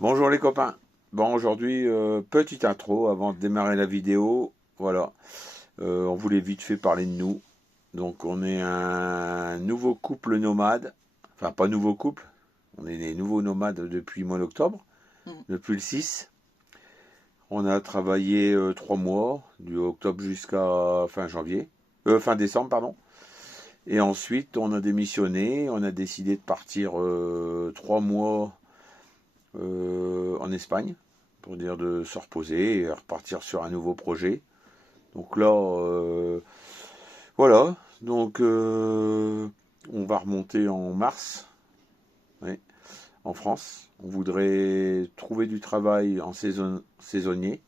Bonjour les copains. Bon, aujourd'hui, petite intro avant de démarrer la vidéo. Voilà. On voulait vite fait parler de nous. Donc, on est un nouveau couple nomade. Enfin, pas nouveau couple. On est des nouveaux nomades depuis le mois d'octobre. Depuis le 6. On a travaillé 3 mois, du octobre jusqu'à fin janvier. Fin décembre, pardon. Et ensuite, on a démissionné. On a décidé de partir 3 mois en Espagne, pour dire de se reposer et repartir sur un nouveau projet. Donc là, voilà. Donc, on va remonter en mars, oui, en France. On voudrait trouver du travail en saisonnier,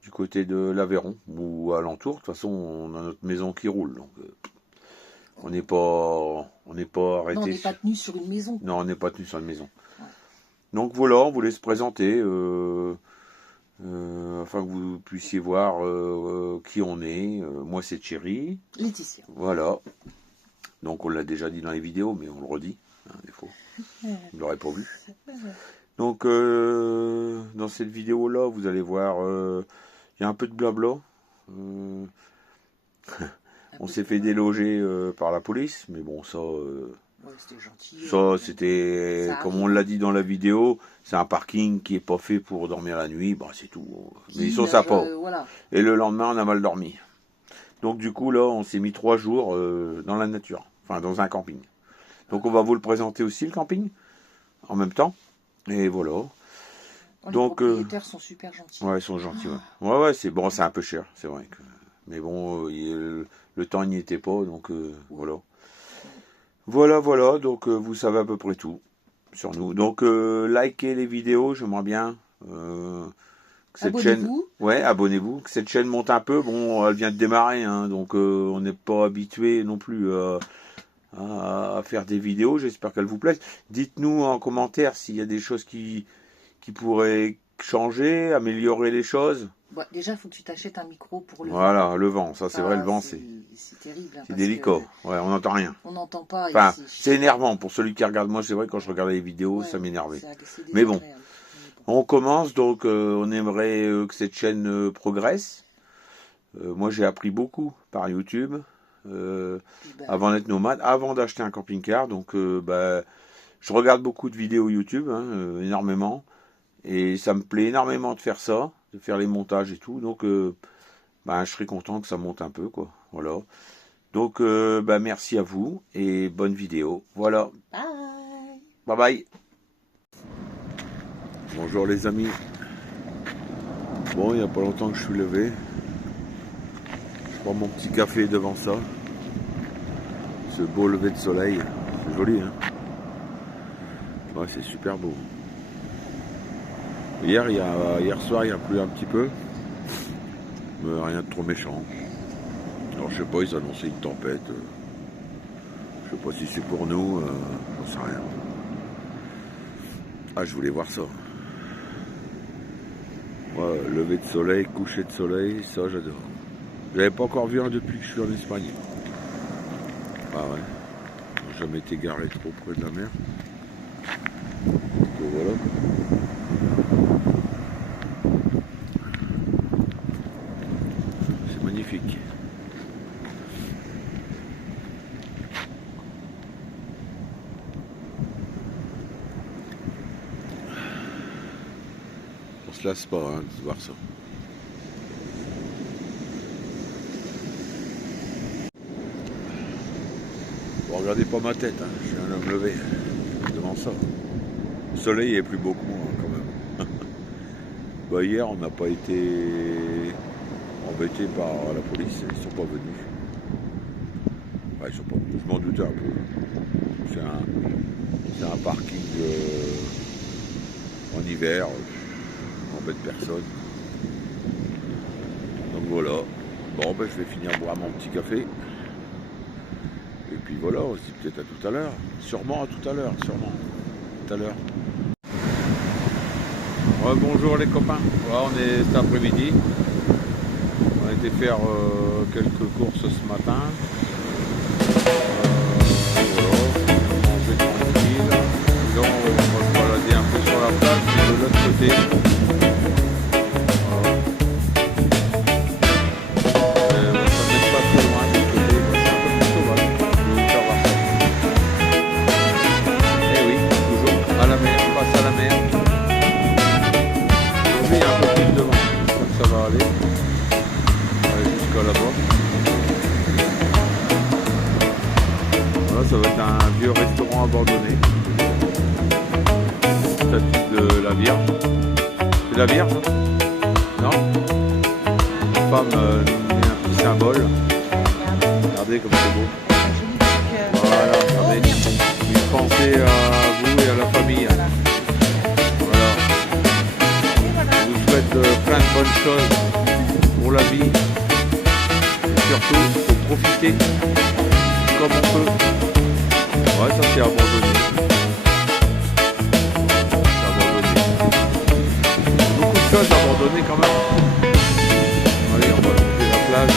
du côté de l'Aveyron ou alentour. De toute façon, on a notre maison qui roule. Donc, on n'est pas arrêté. Non, on n'est pas tenu sur une maison. Non, on n'est pas tenu sur une maison. Donc voilà, on voulait se présenter, afin que vous puissiez voir qui on est. Moi, c'est Thierry. Laetitia. Voilà. Donc on l'a déjà dit dans les vidéos, mais on le redit, hein, des fois. Vous ne l'aurez pas vu. Donc, dans cette vidéo-là, vous allez voir, il y a un peu de blabla. On s'est fait déloger par la police, mais bon, ça... Ouais, c'était gentil. Ça, c'était, Ça comme on l'a dit dans la vidéo, c'est un parking qui est pas fait pour dormir la nuit, bah, c'est tout. Mais ils sont sympas. Voilà. Et le lendemain, on a mal dormi. Donc du coup, là, on s'est mis 3 jours dans la nature, enfin dans un camping. Donc on va vous le présenter aussi, le camping, en même temps. Et voilà. Les Donc, propriétaires sont super gentils. Ouais, ils sont gentils, ouais. Ouais, c'est bon, c'est un peu cher, c'est vrai. Mais bon, le temps n'y était pas, donc voilà. Voilà, donc vous savez à peu près tout sur nous. Donc likez les vidéos, j'aimerais bien que cette chaîne, ouais, abonnez-vous, que cette chaîne monte un peu. Bon, elle vient de démarrer, hein, donc on n'est pas habitué non plus à faire des vidéos. J'espère qu'elles vous plaisent. Dites-nous en commentaire s'il y a des choses qui pourraient changer, améliorer les choses. Bah, déjà, il faut que tu t'achètes un micro pour le vent. Voilà, le vent, ça c'est vrai, le vent c'est terrible. Hein, c'est délicat, ouais, on n'entend rien. On n'entend pas. Enfin, c'est énervant pour celui qui regarde. Moi, c'est vrai, quand je regardais les vidéos, ouais, ça m'énervait. Mais bon, on commence, donc on aimerait que cette chaîne progresse. Moi, j'ai appris beaucoup par YouTube, avant d'être nomade, avant d'acheter un camping-car. Donc, je regarde beaucoup de vidéos YouTube, hein, énormément. Et ça me plaît énormément de faire ça, de faire les montages et tout. Donc, je serais content que ça monte un peu, quoi. Voilà. Donc, merci à vous et bonne vidéo. Voilà. Bye. Bye bye. Bonjour les amis. Bon, il n'y a pas longtemps que je suis levé. Je prends mon petit café devant ça. Ce beau lever de soleil. C'est joli, hein? Ouais, c'est super beau. Hier soir, il a plu un petit peu. Mais rien de trop méchant. Alors je sais pas, ils annonçaient une tempête. Je sais pas si c'est pour nous, j'en sais rien. Ah, je voulais voir ça. Ouais, lever de soleil, coucher de soleil, ça j'adore. J'avais pas encore vu un depuis que je suis en Espagne. Ah ouais. J'ai jamais été garé trop près de la mer. Donc voilà. C'est magnifique. On se lasse pas, hein, de voir ça. Bon, regardez pas ma tête, hein. Je suis un homme levé devant ça. Le soleil est plus beau que moi, hein, quand même. Hier, on n'a pas été embêtés par la police, ils sont pas venus. Enfin, ils sont pas venus, je m'en doutais un peu. C'est un parking en hiver, on n'embête personne. Donc voilà. Bon, je vais finir boire mon petit café. Et puis voilà, on se dit peut-être à tout à l'heure. Sûrement à tout à l'heure, sûrement. Tout à l'heure. Ouais, bonjour les copains. Voilà, on est cet après-midi. On a été faire quelques courses ce matin. Voilà, manger tranquille. Donc on va se balader un peu sur la plage. côté. Ça ne mène pas très loin de l'autre côté. C'est un peu plus sauvage. Je vais vous faire voir ça. Et oui, toujours à la mer, face à la mer. Aujourd'hui, il y a un peu plus de vent. Donc ça va aller. On va aller jusqu'à là-bas. Voilà, ça va être un vieux restaurant abandonné. Statue de la Vierge. C'est la Vierge? Non? Une femme met un petit symbole. Regardez comme c'est beau. Voilà, regardez. Une pensée à vous et à la famille. Voilà. Je vous souhaite plein de bonnes choses pour la vie. Et surtout, il faut profiter comme on peut. Ouais, ça c'est abandonné. C'est abandonné. Beaucoup de choses abandonnées quand même. Allez, on va couper la plage.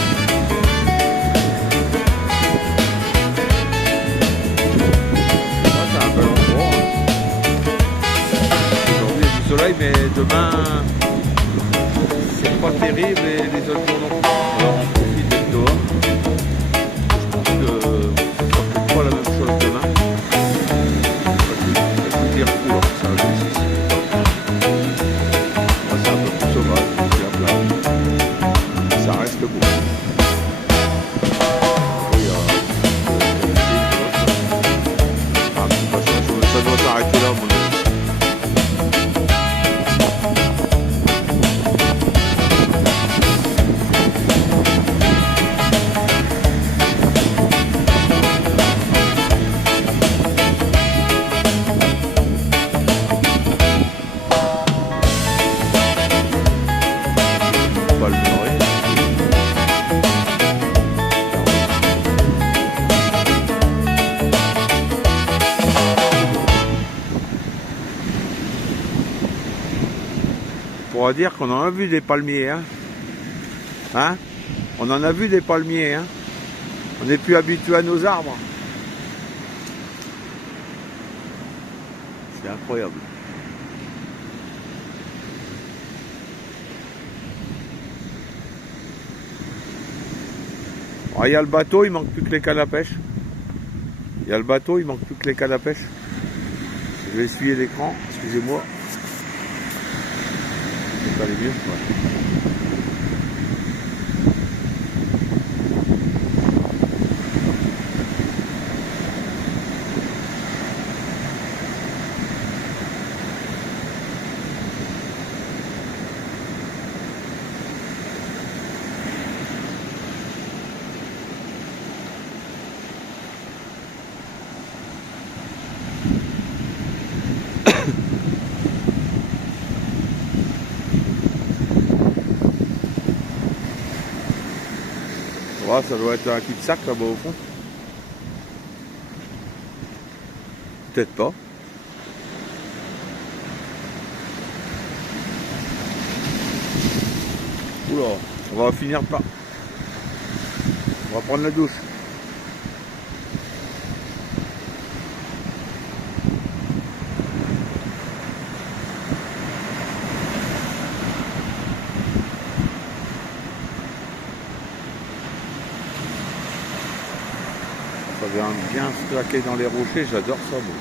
Ouais, c'est un bel endroit. Aujourd'hui il y a du soleil, mais demain c'est pas terrible et les autres jours non plus. Alors on profite d'être dehors. Je pense que ça sera peut-être pas la même chose demain. Je vais dire court, ça va ici. C'est un peu plus sauvage, c'est la plage. Ça reste beau. Il y a de toute façon, ça doit s'arrêter là, mon avis. On va dire qu'on en a vu des palmiers, hein. Hein? On en a vu des palmiers, hein. On n'est plus habitué à nos arbres. C'est incroyable. Il y a le bateau, il manque plus que les cannes à pêche. Il y a le bateau, il manque plus que les cannes à pêche. Je vais essuyer l'écran, excusez-moi. Ça va aller mieux, ouais. Ouais, ça doit être un cul-de-sac là-bas au fond. Peut-être pas. Oula, on va finir par... On va prendre la douche. Ça vient bien se claquer dans les rochers, j'adore ça moi.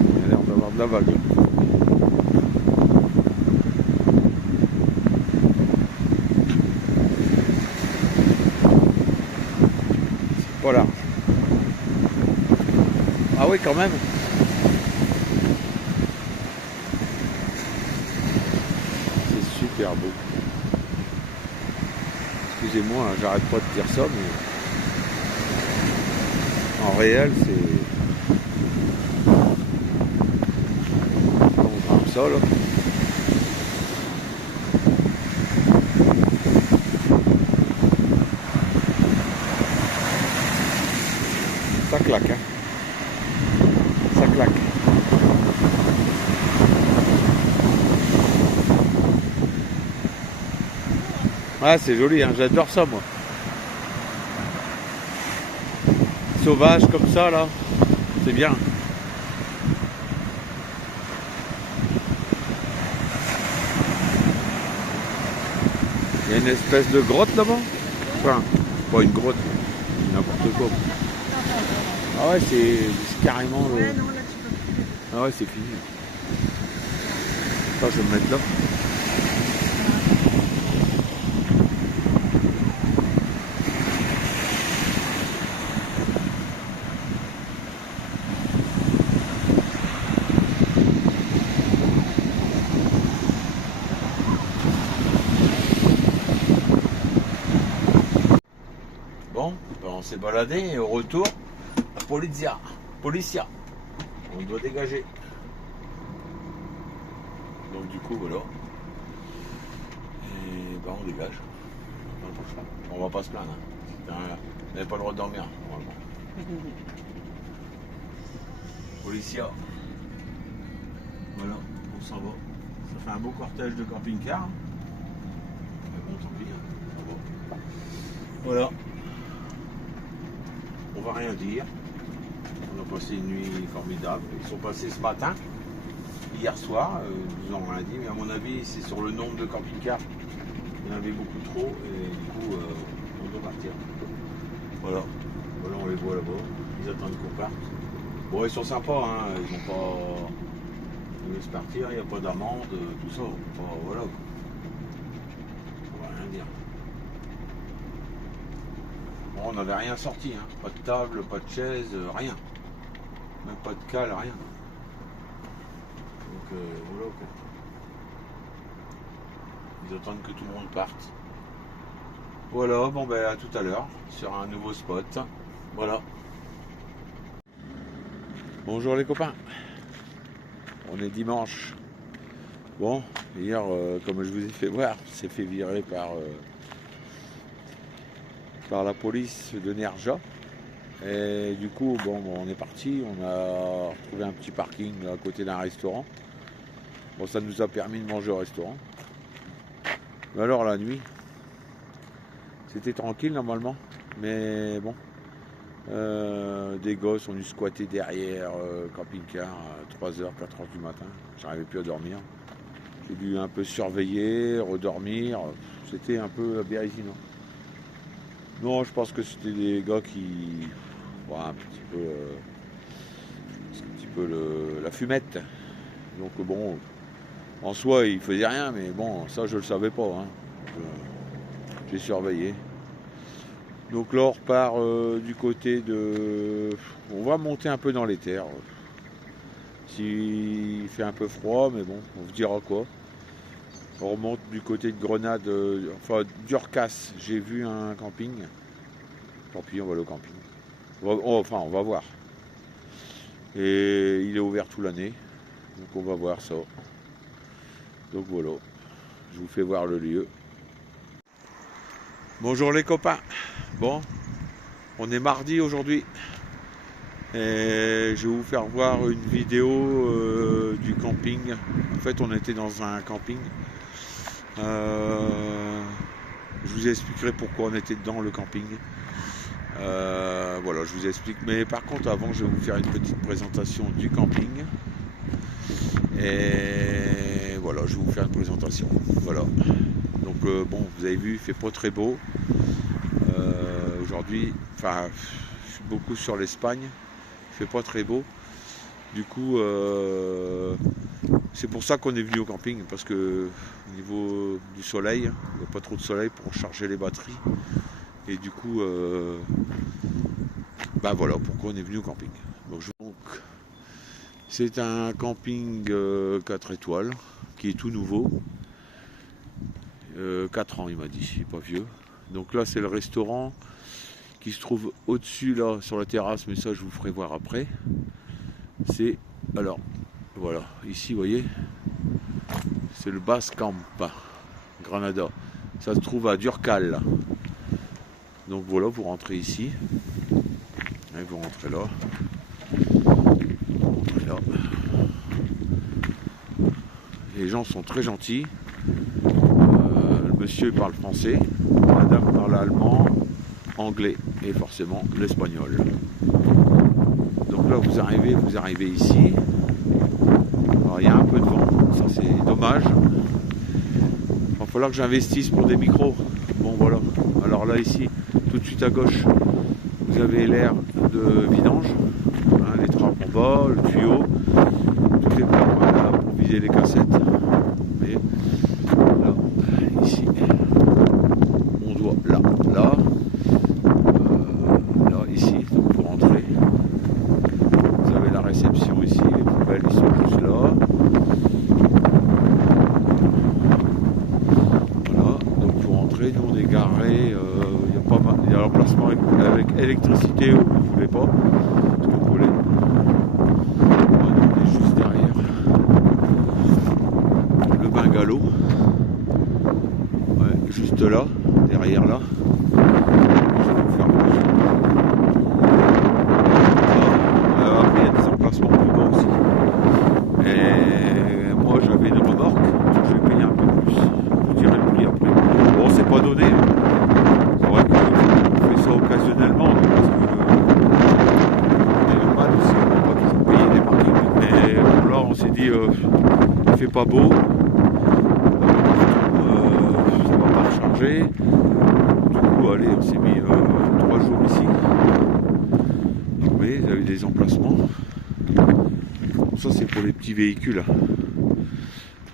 Il y a l'air d'avoir de la vague. C'est pas large. Ah oui, quand même. C'est super beau. Excusez-moi, hein, j'arrête pas de dire ça, mais en réel, c'est... On grimpe ça, là. Ça claque, hein. Ça claque. Ouais, c'est joli, hein, j'adore ça moi. Sauvage comme ça là, c'est bien. Il y a une espèce de grotte là-bas. Enfin, pas une grotte, n'importe quoi. Ah ouais, c'est carrément le... Ouais, non, là, tu peux plus. Ah ouais, c'est fini. Attends, je vais me mettre là. Bon, ben on s'est baladé et au retour, Policia. On doit dégager. Donc du coup voilà. Et ben on dégage. On va pas se plaindre. Hein. On n'avait pas le droit de dormir normalement. Policia. Voilà, on s'en va. Ça fait un beau cortège de camping-car. Mais bon, tant pis. Hein. Voilà. On va rien dire. On a passé une nuit formidable. Ils sont passés ce matin, hier soir, ils nous ont rien dit, mais à mon avis, c'est sur le nombre de camping-cars. Il y en avait beaucoup trop et du coup, on doit partir. Voilà. Voilà, on les voit là-bas. Ils attendent qu'on parte. Bon, ils sont sympas, hein. Ils vont pas. Ils laissent partir, il n'y a pas d'amende, tout ça. Pas, voilà. On va rien dire. Bon, on n'avait rien sorti, hein. Pas de table, pas de chaise, rien. Même pas de cale, rien. Donc voilà quoi. Ils attendent que tout le monde parte. Voilà, bon ben à tout à l'heure sur un nouveau spot. Voilà. Bonjour les copains. On est dimanche. Bon, hier, comme je vous ai fait voir, c'est fait virer par la police de Nerja. Et du coup, bon, on est parti, on a retrouvé un petit parking à côté d'un restaurant. Bon, ça nous a permis de manger au restaurant. Mais alors la nuit, c'était tranquille normalement, mais bon, des gosses ont dû squatter derrière camping-car à 3h, 4h du matin. J'arrivais plus à dormir. J'ai dû un peu surveiller, redormir. C'était un peu aberrisinant. Non, je pense que c'était des gars qui... un petit peu la fumette. Donc bon, en soi, il faisait rien, mais bon, ça je le savais pas. Hein. J'ai surveillé. Donc là, on repart du côté de... On va monter un peu dans les terres. S'il fait un peu froid, mais bon, on vous dira quoi. On remonte du côté de Grenade, enfin d'Urcas. J'ai vu un camping. Tant pis, on va aller au camping. On va voir. Et il est ouvert toute l'année. Donc on va voir ça. Donc voilà. Je vous fais voir le lieu. Bonjour les copains. Bon, on est mardi aujourd'hui. Et je vais vous faire voir une vidéo du camping. En fait, on était dans un camping. Je vous expliquerai pourquoi on était dans le camping. Voilà, je vous explique. Mais par contre, avant, je vais vous faire une petite présentation du camping. Et voilà, je vais vous faire une présentation. Voilà. Donc, bon, vous avez vu, il fait pas très beau. Aujourd'hui, enfin, je suis beaucoup sur l'Espagne. Il fait pas très beau. Du coup, c'est pour ça qu'on est venu au camping. Parce que au niveau du soleil, il n'y a pas trop de soleil pour charger les batteries. Et du coup, voilà pourquoi on est venu au camping. Donc, c'est un camping 4 étoiles qui est tout nouveau. 4 ans il m'a dit, il n'est pas vieux. Donc là c'est le restaurant qui se trouve au-dessus là sur la terrasse, mais ça je vous ferai voir après. C'est, alors voilà, ici vous voyez, c'est le Bas Camp, Granada. Ça se trouve à Durcal. Donc voilà, vous rentrez ici. Et vous rentrez là. Vous rentrez là. Les gens sont très gentils. Le monsieur parle français, madame parle allemand, anglais et forcément l'espagnol. Donc là vous arrivez ici. Alors il y a un peu de vent, ça c'est dommage. Il va falloir que j'investisse pour des micros. Bon voilà. Alors là ici, tout de suite à gauche, vous avez l'air de vidange, hein, les trappes en bas, le tuyau, tout est plat voilà, pour viser les cassettes. Vous voyez, là, ici, on doit là, ici, donc pour entrer. Vous avez la réception ici, les poubelles ils sont juste là. Voilà, donc pour entrer, nous on est garé. Il y a l'emplacement avec électricité où vous ne voulez pas, ce que vous voulez. On est juste derrière le bungalow. Ouais, juste là, derrière là. Je vais vous faire voir. Après il y a des emplacements plus bas aussi. Et moi j'avais une remorque, donc je vais payer un peu plus. Je vous dirai le prix après. Bon, c'est pas donné. C'est vrai que on fait ça occasionnellement parce que les nomades aussi, on n'a pas toujours payé des parkings. Mais bon, là on s'est dit il fait pas beau, ça va pas recharger. Du coup allez, on s'est mis 3 jours ici. Donc, vous voyez, vous avez des emplacements. Bon, ça c'est pour les petits véhicules.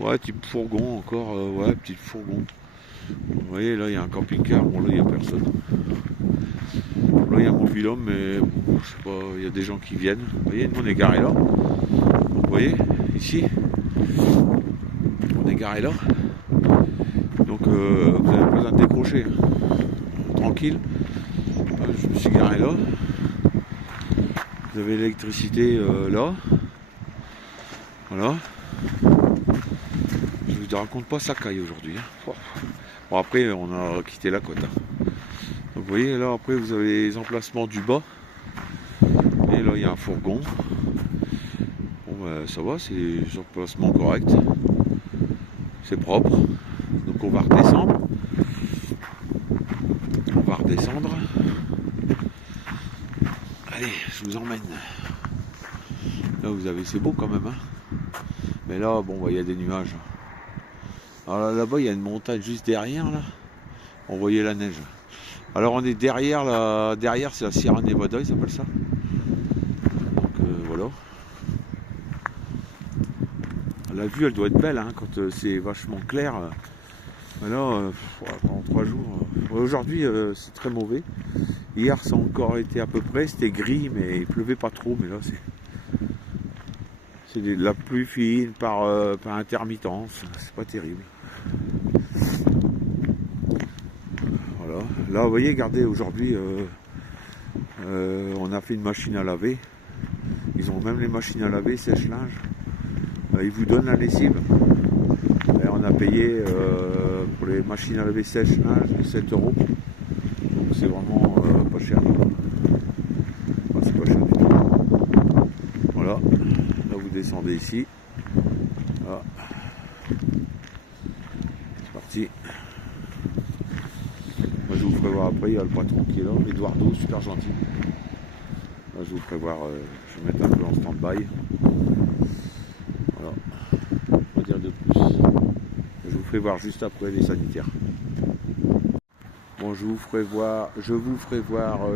Ouais, type fourgon encore, ouais, petit fourgon. Vous voyez, là il y a un camping-car, bon là il n'y a personne. Là il y a mon mobil-homme, mais bon, je sais pas, il y a des gens qui viennent. Vous voyez, nous on est garé là. Donc, vous voyez, ici, on est garé là. Donc vous n'avez pas besoin de décrocher. Tranquille. Je me suis garé là. Vous avez l'électricité là. Voilà. Je vous raconte pas ça caille aujourd'hui. Hein. Bon après on a quitté la côte. Hein. Donc vous voyez là après vous avez les emplacements du bas. Et là il y a un fourgon. Bon ben ça va, c'est des emplacements corrects. C'est propre. Donc on va redescendre. Allez, je vous emmène. Là vous avez, c'est beau quand même. Hein. Mais là bon il y a des nuages. Alors là-bas il y a une montagne juste derrière là. On voyait la neige. Alors on est derrière là, derrière c'est la Sierra Nevada, ils s'appelle ça. Donc voilà. La vue elle doit être belle hein, quand c'est vachement clair. Là pendant 3 jours. Aujourd'hui c'est très mauvais. Hier ça a encore été à peu près, c'était gris mais il pleuvait pas trop, mais là c'est de la pluie fine par intermittence, c'est pas terrible. Voilà. Là vous voyez, regardez, aujourd'hui on a fait une machine à laver. Ils ont même les machines à laver, sèche-linge. Ils vous donnent la lessive. Et on a payé pour les machines à laver sèche-linge 7 €. Donc c'est vraiment pas cher. Enfin, c'est pas cher du tout. Voilà. Là vous descendez ici. Voilà. C'est parti. Moi je vous ferai voir après, il y a le patron qui est là, Eduardo, super gentil. Là je vous ferai voir, je vais mettre un peu en stand-by. Voilà. On va dire de plus. Je vous ferai voir juste après les sanitaires. Bon, je vous ferai voir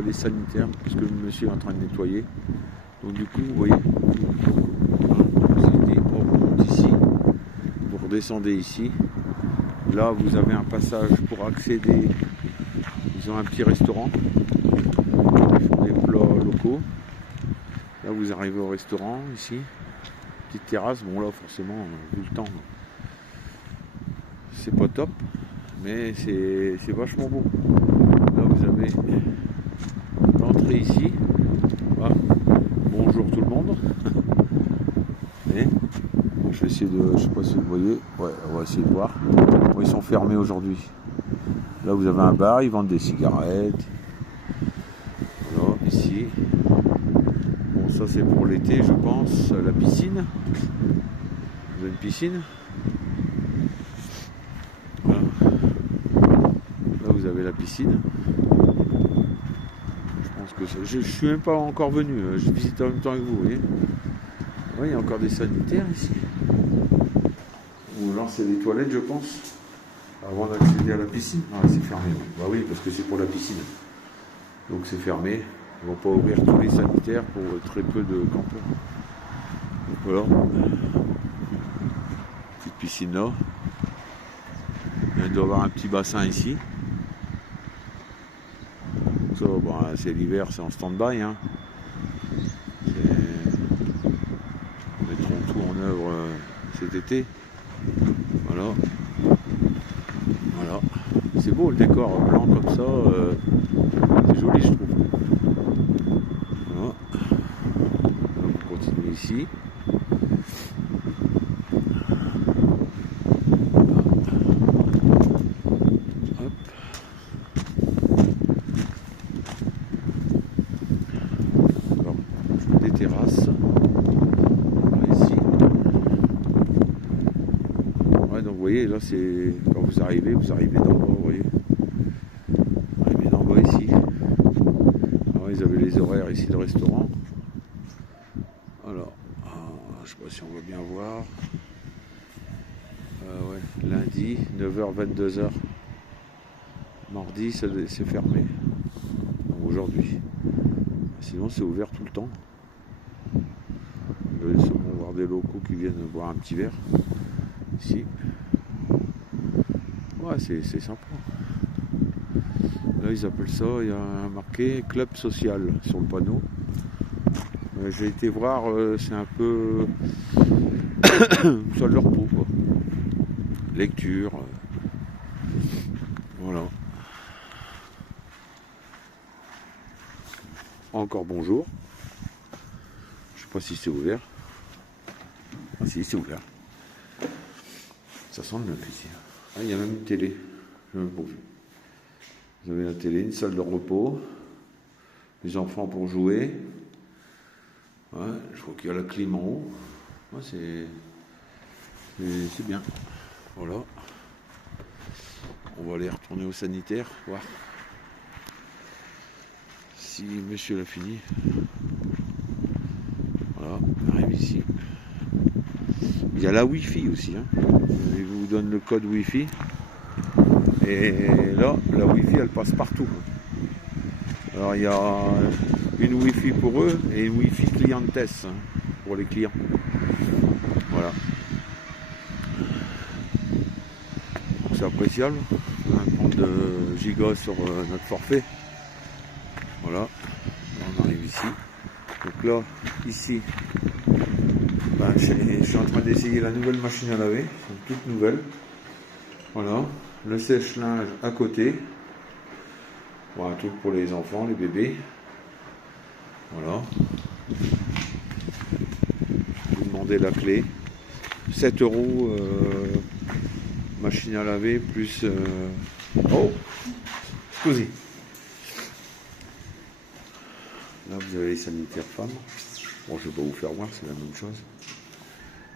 les sanitaires parce que le monsieur est en train de nettoyer. Donc du coup, vous voyez, on remonte ici, vous redescendez ici. Là, vous avez un passage pour accéder. Ils ont un petit restaurant. Ils font des plats locaux. Là, vous arrivez au restaurant ici. Petite terrasse. Bon là, forcément, vu le temps, c'est pas top. Mais c'est vachement beau. Là vous avez l'entrée ici. Voilà. Bonjour tout le monde. Et je vais essayer de. Je sais pas si vous voyez. Ouais, on va essayer de voir. Bon, ils sont fermés aujourd'hui. Là vous avez un bar, ils vendent des cigarettes. Voilà, ici. Bon ça c'est pour l'été je pense. La piscine. Vous avez une piscine. Voilà. avez la piscine. Je pense que je suis même pas encore venu. Je visite en même temps que vous, voyez. Oui, il y a encore des sanitaires ici. Ou là, c'est les toilettes, je pense. Avant d'accéder à la piscine. Ah, c'est fermé. Bah oui, parce que c'est pour la piscine. Donc c'est fermé. Ils vont pas ouvrir tous les sanitaires pour très peu de campeurs. Donc voilà. Petite piscine là. Il doit y avoir un petit bassin ici. Ça, bon, c'est l'hiver, c'est en stand-by. Hein. Ils mettront tout en œuvre cet été. Voilà. Voilà. C'est beau le décor blanc comme ça. C'est joli, je trouve. Voilà. Donc, on continue ici. Terrasse. Ici. Ouais, donc vous voyez, là c'est quand vous arrivez d'en bas, vous voyez. Vous arrivez d'en bas ici. Alors, ils avaient les horaires ici de restaurant. Alors, je sais pas si on va bien voir. Ouais, lundi, 9h, 22h. Mardi, c'est fermé. Aujourd'hui. Sinon, c'est ouvert tout le temps. Vous allez sûrement voir des locaux qui viennent boire un petit verre. Ici. Ouais, c'est sympa. Là, ils appellent ça, il y a marqué club social sur le panneau. J'ai été voir, c'est un peu ça de leur peau, quoi. Lecture. Voilà. Encore bonjour. Je sais pas si c'est ouvert. Ah si, c'est ouvert. Ça sent le neuf ici. Ah, il y a même une télé. Vous avez la télé, une salle de repos. Les enfants pour jouer. Ouais, je crois qu'il y a la clim en haut. Ouais, c'est bien. Voilà. On va aller retourner au sanitaire, voir si monsieur l'a fini. Voilà, on arrive ici. Il y a la Wi-Fi aussi. Hein. Il vous donne le code Wi-Fi. Et là, la Wi-Fi, elle passe partout. Alors, il y a une Wi-Fi pour eux et une Wi-Fi clientes pour les clients. Voilà. C'est appréciable. Un compte de gigas sur notre forfait. Voilà. On arrive ici. Donc là, ici, ben, je suis en train d'essayer la nouvelle machine à laver. C'est toute nouvelle. Voilà. Le sèche-linge à côté. Bon, un truc pour les enfants, les bébés. Voilà. Vous demandez la clé. 7 €, machine à laver, plus... Oh, scusi. Là, vous avez les sanitaires femmes. Bon, je ne vais pas vous faire voir, c'est la même chose.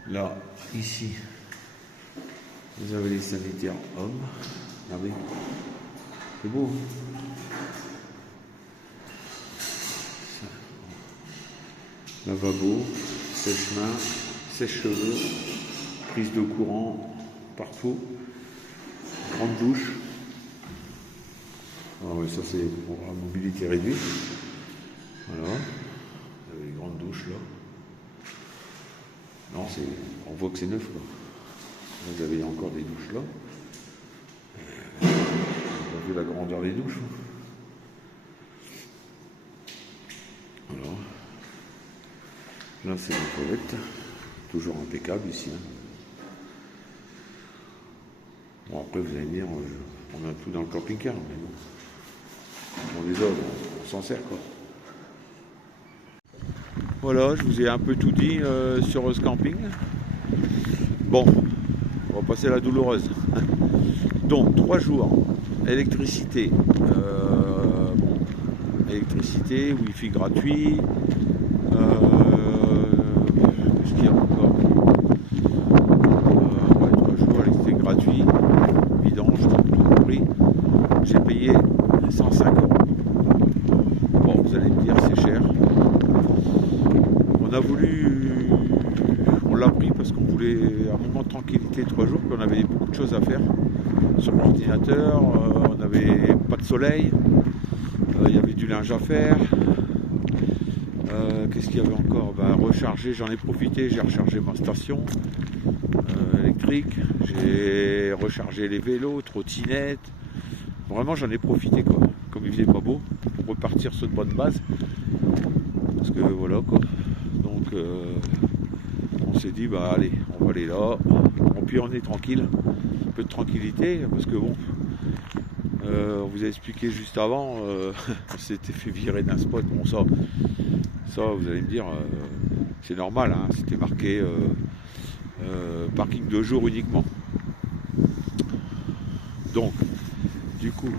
Là, ici, vous avez les sanitaires hommes. Regardez. C'est beau. Lavabo, sèche-main, sèche-cheveux, prise de courant partout, grande douche. Ah oui, ça c'est pour la mobilité réduite. Voilà, vous avez les grandes douches là. Non, on voit que c'est neuf quoi. Vous avez encore des douches là. Vous avez la grandeur des douches. Voilà. Là, c'est les toilettes. Toujours impeccable ici. Hein. Bon, après, vous allez me dire, on a tout dans le camping-car, mais bon. On les a, on s'en sert, quoi. Voilà, je vous ai un peu tout dit sur ce camping. Bon, on va passer à la douloureuse. Donc, 3 jours, électricité. Électricité, Wi-Fi gratuit. Qu'est-ce qu'il y a encore 3 jours, électricité gratuit, vidange, tout compris. J'ai payé l'a pris parce qu'on voulait un moment de tranquillité 3 jours, qu'on avait beaucoup de choses à faire sur l'ordinateur, on n'avait pas de soleil, il y avait du linge à faire. Qu'est-ce qu'il y avait encore? Recharger, j'en ai profité, j'ai rechargé ma station électrique, j'ai rechargé les vélos, trottinettes. Vraiment j'en ai profité quoi. Comme il faisait pas beau, pour repartir sur de bonnes bases. Parce que voilà quoi. Donc on s'est dit allez, on va aller là. Et puis on est tranquille. Un peu de tranquillité parce que bon. On vous a expliqué juste avant, on s'était fait virer d'un spot. Bon ça vous allez me dire, c'est normal, hein, c'était marqué parking de jour uniquement. Donc, du coup,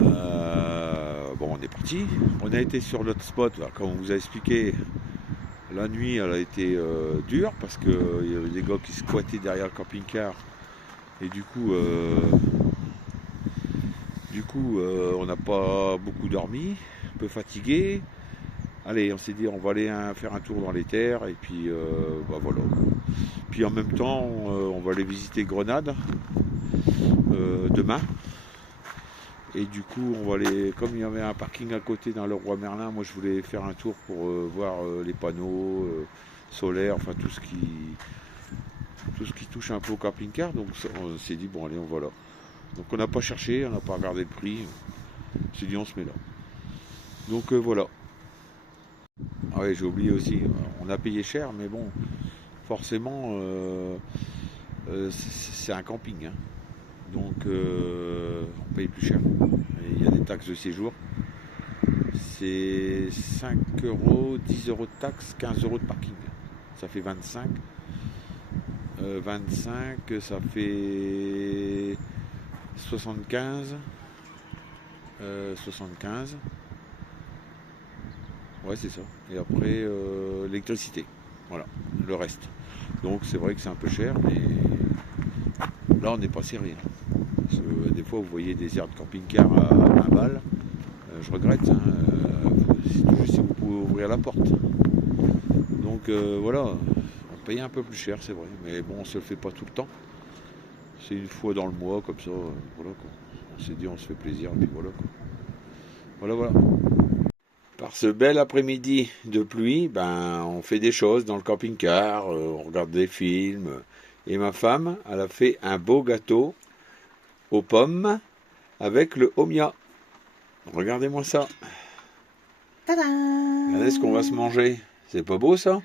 on est parti. On a été sur l'autre spot, là, comme on vous a expliqué. La nuit, elle a été dure parce qu'il y avait des gars qui squattaient derrière le camping-car. Et du coup, on n'a pas beaucoup dormi, un peu fatigué. Allez, on s'est dit on va aller faire un tour dans les terres et puis voilà. Puis en même temps, on va aller visiter Grenade demain. Et du coup, on va aller, comme il y avait un parking à côté dans le Roi Merlin, moi je voulais faire un tour pour voir les panneaux solaires, enfin tout ce qui touche un peu au camping-car. Donc on s'est dit bon allez, on va là. Donc on n'a pas cherché, on n'a pas regardé le prix. On s'est dit on se met là. Donc voilà. Ah ouais, j'ai oublié aussi, on a payé cher, mais bon, forcément, c'est un camping. Hein. Donc on paye plus cher. Et il y a des taxes de séjour. C'est 5 euros, 10 euros de taxes, 15 euros de parking. Ça fait 25. 25, ça fait 75. 75. Ouais, c'est ça. Et après, l'électricité. Voilà, le reste. Donc c'est vrai que c'est un peu cher, mais là on n'est pas sérieux. Parce que, des fois vous voyez des aires de camping-car à 20 balles. Je regrette. Hein, si vous pouvez ouvrir la porte. Donc voilà, on paye un peu plus cher, c'est vrai. Mais bon, on se le fait pas tout le temps. C'est une fois dans le mois, comme ça. Voilà quoi. On s'est dit on se fait plaisir, et puis voilà quoi. Voilà. Par ce bel après-midi de pluie, on fait des choses dans le camping-car, on regarde des films. Et ma femme, elle a fait un beau gâteau aux pommes avec le Omia. Regardez-moi ça. Tadam! Regardez ce qu'on va se manger. C'est pas beau ça?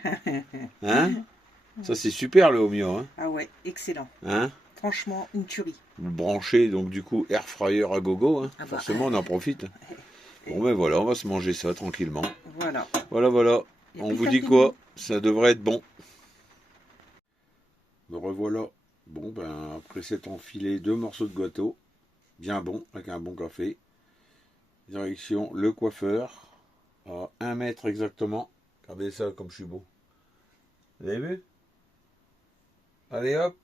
Hein? Ça c'est super le Omia. Hein? Ah ouais, excellent. Hein? Franchement, une tuerie. Branché, donc du coup, air fryer à gogo. Hein? Forcément, on en profite. Bon voilà, on va se manger ça tranquillement. Voilà. Et on vous dit quoi? Ça devrait être bon. Me revoilà. Bon après s'être enfilé 2 morceaux de gâteau, bien bon, avec un bon café. Direction le coiffeur, à 1 mètre exactement. Regardez ça comme je suis beau. Vous avez vu? Allez hop.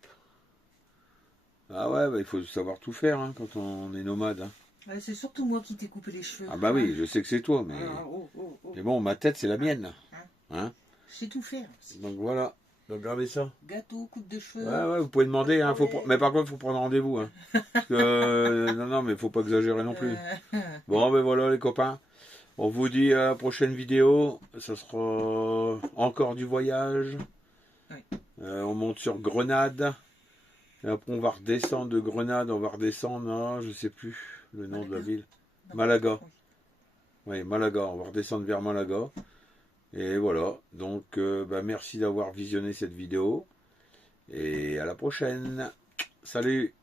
Ah ouais, il faut savoir tout faire hein, quand on est nomade. Hein. Ouais, c'est surtout moi qui t'ai coupé les cheveux. Ah bah oui, je sais que c'est toi, mais... Mais bon, ma tête, c'est la mienne. Hein? Je sais tout faire. Donc voilà, donc regardez ça. Gâteau, coupe de cheveux. Ouais, vous pouvez demander, hein, mais par contre, il faut prendre rendez-vous. Hein. Parce que, non, mais il ne faut pas exagérer non plus. Bon, voilà les copains. On vous dit à la prochaine vidéo. Ça sera encore du voyage. Oui. On monte sur Grenade. Et après, on va redescendre de Grenade. On va redescendre, je ne sais plus le nom de la ville. Malaga. Oui, Malaga. On va redescendre vers Malaga. Et voilà. Donc, merci d'avoir visionné cette vidéo. Et à la prochaine. Salut!